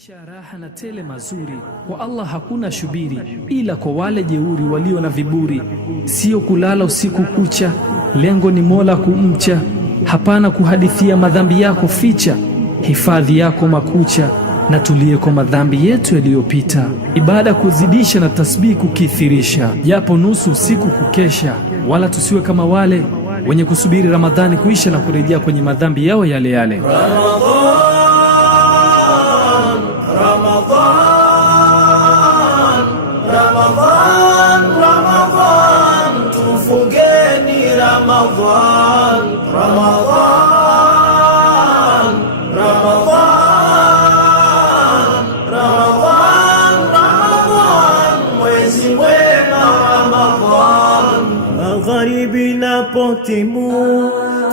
Maisha raha na tele mazuri, kwa Allah hakuna shubiri, ila kwa wale jeuri walio na viburi. Sio kulala usiku kucha, lengo ni Mola kumcha. Hapana kuhadithia madhambi yako ficha, hifadhi yako makucha, na tulie kwa madhambi yetu yaliyopita. Ibada kuzidisha na tasbihi kukithirisha, japo nusu usiku kukesha. Wala tusiwe kama wale wenye kusubiri Ramadhani kuisha na kurejea kwenye madhambi yao yale yale. Ramadhan, tufungeni Ramadhan, Ramadhan, Ramadhan, Ramadhan, Ramadhan, mwezi wema Ramadhan. Magharibi napotimu,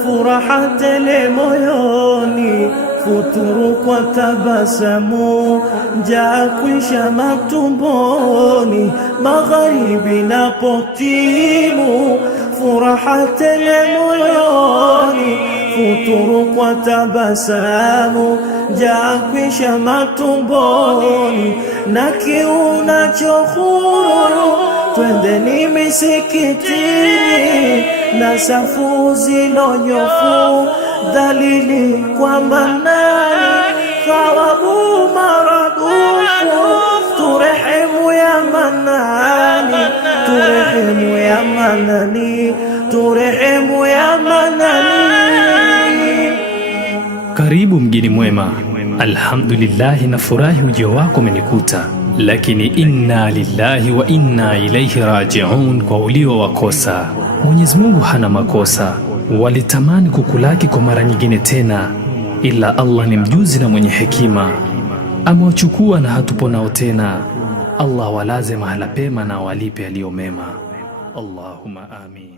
furaha tele moyoni, futuru kwa tabasamu, njaa kwisha matumboni. Magharibi napotimu, furaha tele moyoni, futuru kwa tabasamu, njaa kwisha matumboni. Na kiu nacho huru, twendeni misikitini, na safu zilonyofu, dhalili kwa Manani, thawabu maradufu. Turehemu ya Manani, turehemu ya Manani, turehemu ya Manani. Karibu mgeni mwema. Alhamdulillahi, na furahi ujio wako umenikuta, lakini inna lillahi wa inna ilaihi rajiun kwa ulio wakosa. Mwenyezi Mungu hana makosa. Walitamani kukulaki kwa mara nyingine tena, ila Allah ni mjuzi na mwenye hekima, amewachukua na hatupo nao tena. Allah walaze mahala pema na walipe aliyo mema. Allahumma amin.